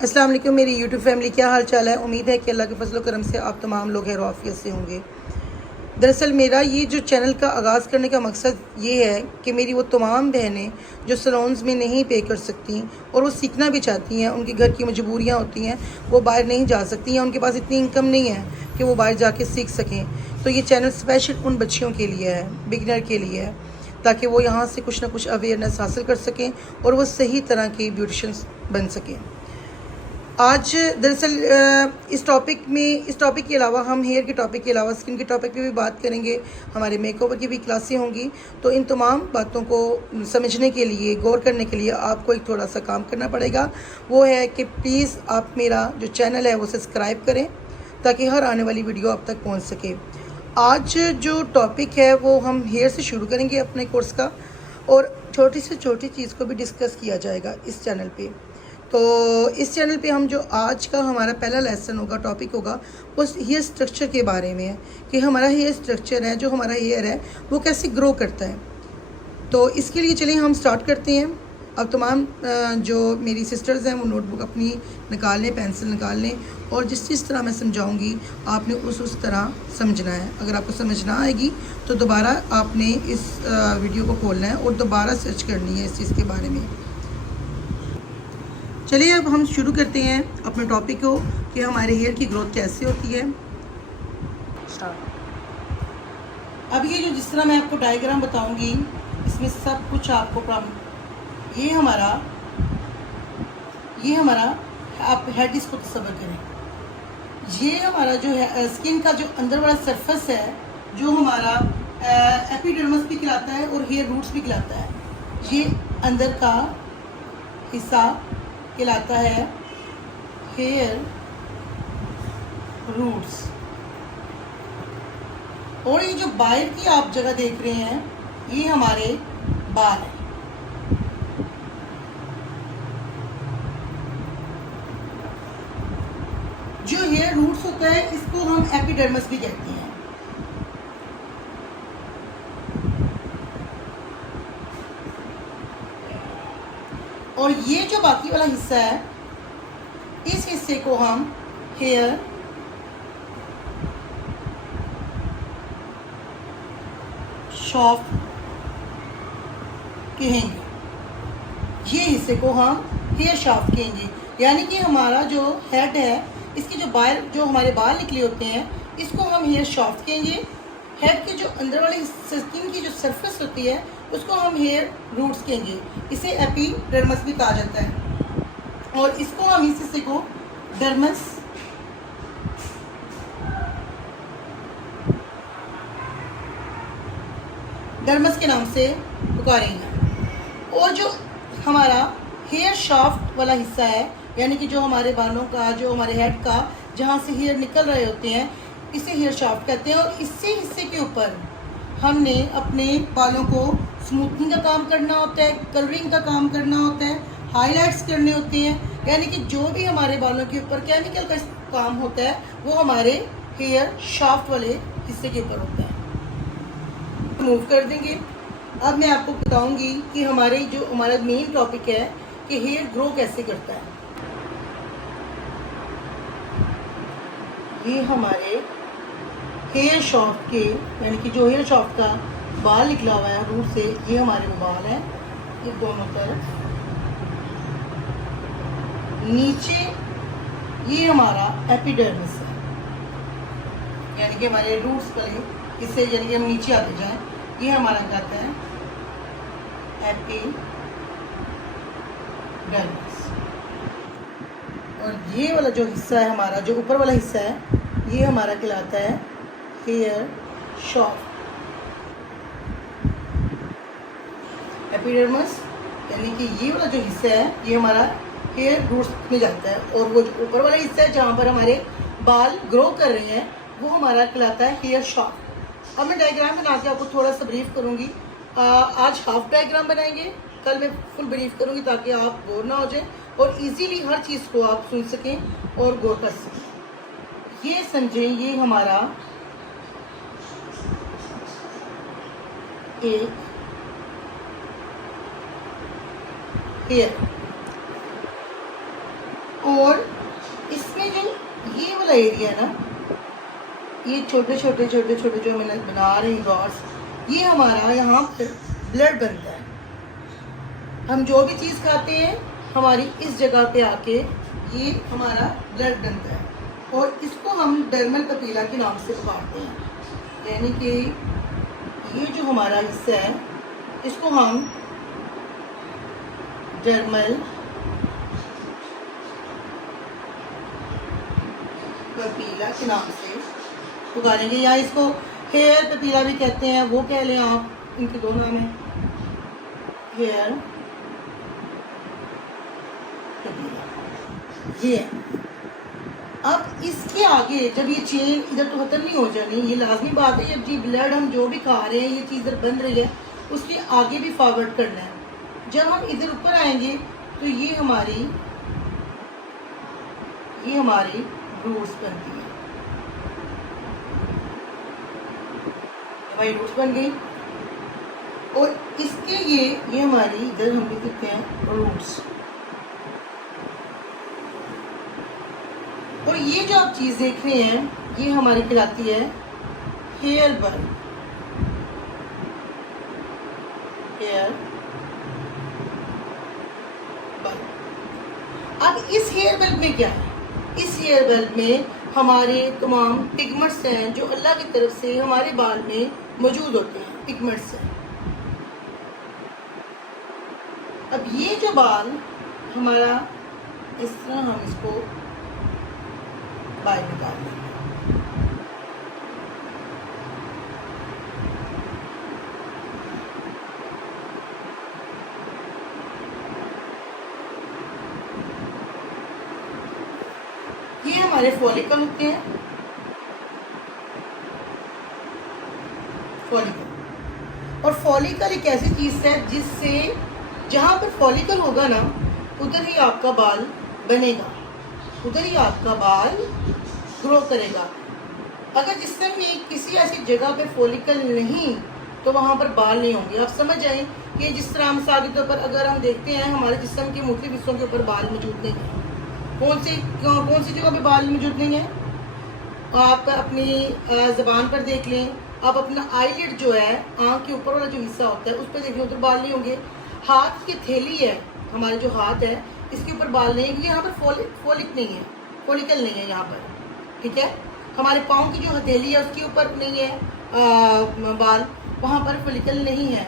अस्सलाम वालेकुम मेरी यूट्यूब फैमिली, क्या हाल चाल है। उम्मीद है कि अल्लाह के फजल करम से आप तमाम लोग खैर आफियत से होंगे। दरअसल मेरा ये जो चैनल का आगाज़ करने का मकसद ये है कि मेरी वो तमाम बहनें जो सलोन्स में नहीं पे कर सकती और वो सीखना भी चाहती हैं, उनके घर की मजबूरियाँ होती हैं, वो बाहर नहीं जा सकती या उनके पास इतनी इनकम नहीं है कि वो बाहर जाके सीख सकें, तो ये चैनल स्पेशल उन बच्चियों के लिए है, बिगनर के लिए है, ताकि वो यहाँ से कुछ ना कुछ अवेयरनेस हासिल कर सकें और वो सही तरह की ब्यूटिशन्स बन सकें। आज दरअसल इस टॉपिक के अलावा हम हेयर के टॉपिक के अलावा स्किन के टॉपिक पे भी बात करेंगे। हमारे मेकओवर की भी क्लासें होंगी। तो इन तमाम बातों को समझने के लिए, गौर करने के लिए आपको एक थोड़ा सा काम करना पड़ेगा। वो है कि प्लीज़ आप मेरा जो चैनल है वो सब्सक्राइब करें ताकि हर आने वाली वीडियो आप तक पहुँच सके। आज जो टॉपिक है वो हम हेयर से शुरू करेंगे अपने कोर्स का, और छोटी से छोटी चीज़ को भी डिस्कस किया जाएगा इस चैनल पे। तो इस चैनल पे हम जो आज का हमारा पहला लेसन होगा, टॉपिक होगा, वो हेयर स्ट्रक्चर के बारे में है कि हमारा हेयर स्ट्रक्चर है, जो हमारा हेयर है वो कैसे ग्रो करता है। तो इसके लिए चलिए हम स्टार्ट करते हैं। अब तमाम जो मेरी सिस्टर्स हैं वो नोटबुक अपनी निकाल लें, पेंसिल निकाल लें, और जिस तरह मैं समझाऊंगी आपने उस तरह समझना है। अगर आपको समझ ना आएगी तो दोबारा आपने इस वीडियो को खोलना है और दोबारा सर्च करनी है इस चीज़ के बारे में। चलिए अब हम शुरू करते हैं अपने टॉपिक को कि हमारे हेयर की ग्रोथ कैसे होती है। अब ये जो जिस तरह मैं आपको डायग्राम बताऊंगी इसमें सब कुछ आपको ये हमारा आप हेड इसको तस्वर करें। ये हमारा जो है स्किन का जो अंदर वाला सरफेस है, जो हमारा एपिडर्मिस भी कहलाता है और हेयर रूट्स भी कहलाता है। ये अंदर का हिस्सा कहलाता है हेयर रूट्स, और ये जो बाहर की आप जगह देख रहे हैं ये हमारे बाल हैं। जो हेयर रूट्स होता है इसको हम एपिडर्मिस भी कहते हैं। और ये जो बाकी वाला हिस्सा है, इस हिस्से को हम हेयर शाफ्ट कहेंगे। ये हिस्से को हम हेयर शाफ्ट कहेंगे, यानी कि हमारा जो हेड है, इसके जो बाहर जो हमारे बाल निकले होते हैं इसको हम हेयर शाफ्ट कहेंगे। हेड के जो अंदर वाले स्किन की जो सरफेस होती है उसको हम हेयर रूट्स कहेंगे। इसे एपिडर्मिस भी कहा जाता है, और इसको हम इस हिस्से को डर्मस के नाम से पुकारेंगे। और जो हमारा हेयर शाफ्ट वाला हिस्सा है, यानी कि जो हमारे बालों का, जो हमारे हेड का जहाँ से हेयर निकल रहे होते हैं, इसे हेयर शाफ्ट कहते हैं। और इसी हिस्से के ऊपर हमने अपने बालों को स्मूथनिंग का काम करना होता है, कलरिंग का काम करना होता है, हाईलाइट्स करने होते हैं, यानी कि जो भी हमारे बालों के ऊपर केमिकल का काम होता है वो हमारे हेयर शाफ्ट वाले हिस्से के ऊपर होता है। मूव कर देंगे। अब मैं आपको बताऊंगी कि हमारा मेन टॉपिक है कि हेयर ग्रो कैसे करता है। ये हमारे हेयर शाफ्ट के, यानी कि जो हेयर शाफ्ट का बाल निकला हुआ है रूट से, ये हमारे वो बाल हैं, ये दोनों तरफ। नीचे ये हमारा एपिडर्मिस है, यानी कि हमारे रूट्स वाले इससे, यानी कि हम नीचे आते जाएं, ये हमारा कहता है एपिडर्मिस। और ये वाला जो हिस्सा है हमारा, जो ऊपर वाला हिस्सा है, ये हमारा कहलाता है हेयर शाफ्ट। एपिडर्मिस यानी कि ये वाला जो हिस्सा है ये हमारा हेयर रूट्स में जाता है, और वो जो ऊपर वाला हिस्सा है जहाँ पर हमारे बाल ग्रो कर रहे हैं वो हमारा कहलाता है हेयर शाफ्ट। अब मैं डायग्राम बना के आपको थोड़ा सा ब्रीफ करूँगी। आज हाफ डायग्राम बनाएंगे, कल मैं फुल ब्रीफ करूँगी ताकि आप बोर ना हो जाए और इजीली हर चीज़ को आप सुन सकें और गौर कर सकें। ये समझें, ये हमारा एक हेयर, और इसमें जो ये वाला एरिया है ना, ये छोटे छोटे जो मैंने बना रही डॉट्स, ये हमारा यहाँ पर ब्लड बनता है। हम जो भी चीज़ खाते हैं हमारी इस जगह पे आके ये हमारा ब्लड बनता है, और इसको हम डर्मल पपीला के नाम से पुकारते हैं। यानी कि ये जो हमारा हिस्सा है इसको हम डर्मल पपीला के नाम से पुकारेंगे, या इसको हेयर पपीला भी कहते हैं, वो कह लें आप, इनके दो नाम हैं, हेयर पपीला ये है। अब इसके आगे जब ये चेन इधर तो खत्म नहीं हो जानी, ये लाजमी बात है, जब ये ब्लड हम जो भी खा रहे हैं ये चीज़ इधर बन रही है, उसके आगे भी फॉरवर्ड करना है। जब हम इधर ऊपर आएंगे तो ये हमारी रूट्स बनती है, हमारी रूट्स बन गई, और इसके ये हमारी इधर हम लिख देते हैं रूट्स। और ये जो आप चीज़ देख रहे हैं ये हमारी कहलाती है हेयर बल्ब। Hair bulb. अब इस हेयर बल्ब में क्या है? इस हेयर बल्ब में हमारे तमाम पिगमेंट्स हैं जो अल्लाह की तरफ से हमारे बाल में मौजूद होते हैं, पिगमेंट्स हैं। अब ये जो बाल हमारा इस तरह हम इसको बाहर निकाल लेंगे। ये हमारे फॉलिकल होते हैं, फॉलिकल। और फॉलिकल एक ऐसी चीज है जिससे जहां पर फॉलिकल होगा ना उधर ही आपका बाल बनेगा, उधर ही आपका बाल ग्रो करेगा। अगर जिस्म में किसी ऐसी जगह पे फॉलिकल नहीं तो वहाँ पर बाल नहीं होंगे। आप समझ जाएं कि जिस तरह हम मिसाल के तौर पर अगर हम देखते हैं हमारे जिस्म के मुख्तलिफ हिस्सों के ऊपर बाल मौजूद नहीं है, कौन सी जगह पे बाल मौजूद नहीं है? आप अपनी ज़बान पर देख लें, आप अपना आईलिड जो है आँख के ऊपर वाला जो हिस्सा होता है उस पर देख लें, उधर बाल नहीं होंगे। हाथ की थैली है, हमारे जो हाथ है इसके ऊपर बाल नहीं है क्योंकि यहाँ पर फॉलिक नहीं है, फॉलिकल नहीं है यहाँ पर, ठीक है। हमारे पाँव की जो हथेली है उसके ऊपर नहीं है बाल, वहाँ पर फॉलिकल नहीं है।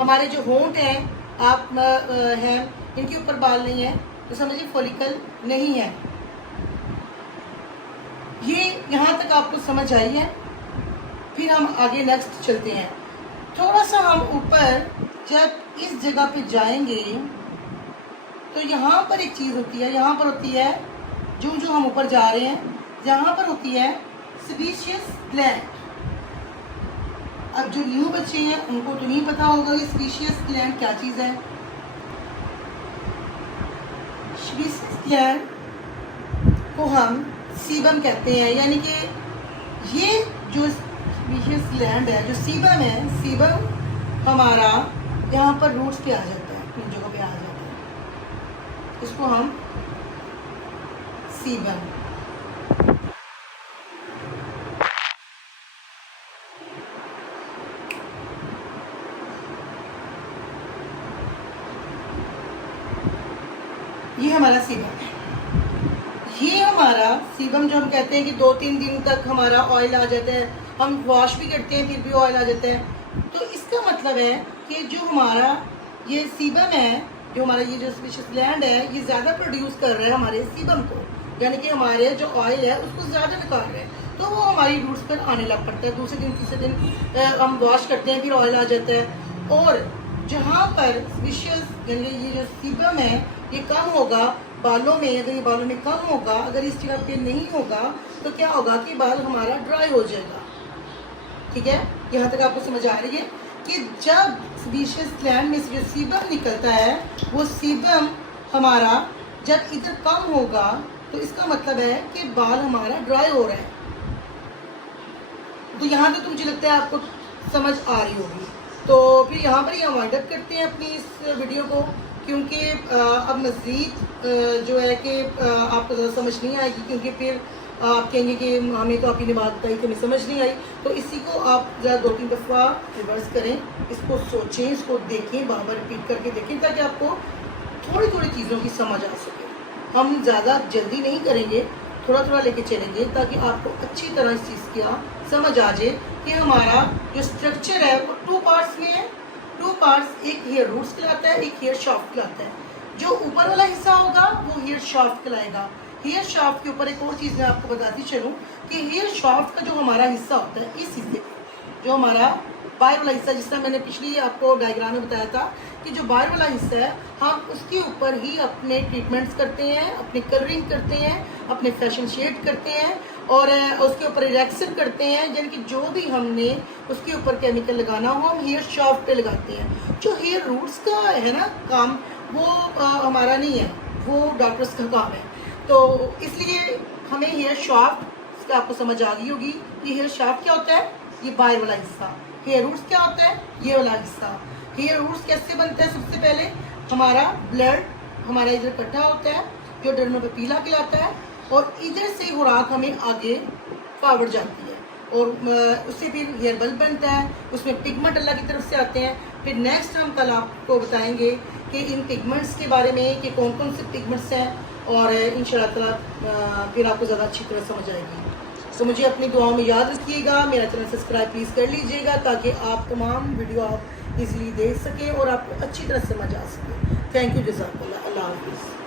हमारे जो होंठ हैं आप हैं इनके ऊपर बाल नहीं है, तो समझिए फॉलिकल नहीं है। ये यहाँ तक आपको समझ आई है। फिर हम आगे नेक्स्ट चलते हैं। थोड़ा सा हम ऊपर जब इस जगह पे जाएंगे तो यहाँ पर एक चीज़ होती है, यहाँ पर होती है जो हम ऊपर जा रहे हैं, यहाँ पर होती है सेबेशियस ग्लैंड। अब जो न्यू बच्चे हैं उनको तो नहीं पता होगा कि सेबेशियस ग्लैंड क्या चीज़ है। सेबेशियस ग्लैंड को हम सीबम कहते हैं, यानी कि ये जो सेबेशियस ग्लैंड है, जो सीबम है, सीबम हमारा यहाँ पर रूट्स पे आ जाता है, इन जगहों पे आ जाता है, इसको हम सीबम। ये हमारा सीबम है। ये हमारा सीबम जो हम कहते हैं कि 2-3 दिन तक हमारा ऑयल आ जाता है, हम वॉश भी करते हैं फिर भी ऑयल आ जाता है, तो इसका मतलब है कि जो हमारा ये सीबम है, जो हमारा ये जो सेबेशियस ग्लैंड है, ये ज़्यादा प्रोड्यूस कर रहा है हमारे सीबम को, यानी कि हमारे जो ऑयल है उसको ज़्यादा निकाल रहे हैं, तो वो हमारी रूट्स पर आने लग पड़ता है। दूसरे दिन तीसरे दिन हम वॉश करते हैं फिर ऑयल आ जाता है। और जहाँ पर सेबेशियस यानी ये जो सीबम है ये कम होगा बालों में, अगर ये बालों में कम होगा, अगर इस जगह पे नहीं होगा तो क्या होगा कि बाल हमारा ड्राई हो जाएगा, ठीक है। यहाँ तक आपको समझ आ रही है कि जब सेबेशियस ग्लैंड में से जो सीबम निकलता है वो सीबम हमारा जब इधर कम होगा तो इसका मतलब है कि बाल हमारा ड्राई हो रहा है। तो यहाँ तक तो मुझे लगता है आपको समझ आ रही होगी। तो फिर यहाँ पर ही हम वाइंड अप करते हैं अपनी इस वीडियो को। क्योंकि अब मज़ीद जो है कि आपको ज़्यादा समझ नहीं आएगी, क्योंकि फिर आप कहेंगे कि हमें तो आपकी ने बात बताई कि हमें समझ नहीं आई। तो इसी को आप ज़रा 2-3 दफ़ा रिवर्स करें, इसको सोचें, इसको देखें, बार बार रिपीट करके देखें, ताकि आपको थोड़ी थोड़ी चीज़ों की समझ आ सके। हम ज़्यादा जल्दी नहीं करेंगे, थोड़ा थोड़ा लेके चलेंगे, ताकि आपको अच्छी तरह इस चीज़ की समझ आ जाए कि हमारा जो स्ट्रक्चर है वो 2 पार्ट्स में है। 2 पार्ट्स, एक हेयर रूट्स कहलाता है, एक हेयर शाफ्ट कहलाता है। जो ऊपर वाला हिस्सा होगा वो हेयर शाफ्ट कहलाएगा। हेयर शाफ्ट के ऊपर एक और चीज़ मैं आपको बताती चलूँ कि हेयर शाफ्ट का जो हमारा हिस्सा होता है, इस हिस्से जो हमारा बाहर वाला हिस्सा, जिसका मैंने पिछली आपको डायग्राम में बताया था कि जो बाहर वाला हिस्सा है, हम उसके ऊपर ही अपने ट्रीटमेंट्स करते हैं, अपने कलरिंग करते हैं, अपने फैशन शेड करते हैं और उसके ऊपर रिलैक्सर करते हैं, यानी कि जो भी हमने उसके ऊपर केमिकल लगाना हो हम हेयर शाफ्ट पे लगाते हैं। जो हेयर रूट्स का है ना काम, वो हमारा नहीं है, वो डॉक्टर्स का काम है। तो इसलिए हमें हेयर शाफ्ट, इसका आपको समझ आ गई होगी कि हेयर शाफ्ट क्या होता है, ये बाहर वाला हिस्सा। हेयर रूट्स क्या होता है, ये वाला हिस्सा। हेयर रूट्स कैसे बनता है, सबसे पहले हमारा ब्लड हमारा इधर इकट्ठा होता है, जो डर्मा पेपिला कहलाता है, और इधर से खुराक हमें आगे फॉरवर्ड जाती है, और उससे फिर हेयर बल्ब बनता है, उसमें पिगमेंट अल्लाह की तरफ से आते हैं। फिर नेक्स्ट हम कल आपको बताएंगे कि इन पिगमेंट्स के बारे में कि कौन कौन से पिगमेंट्स हैं, और इंशाअल्लाह ताला फिर आपको ज़्यादा अच्छी तरह समझ आएगी। तो मुझे अपनी दुआओं में याद रखिएगा, मेरा चैनल सब्सक्राइब प्लीज़ कर लीजिएगा, ताकि आप तमाम वीडियो आप इजीली देख सकें और आपको अच्छी तरह समझ आ सके। थैंक यू, जज़ाकल्लाह, अल्लाह हाफ़िज़।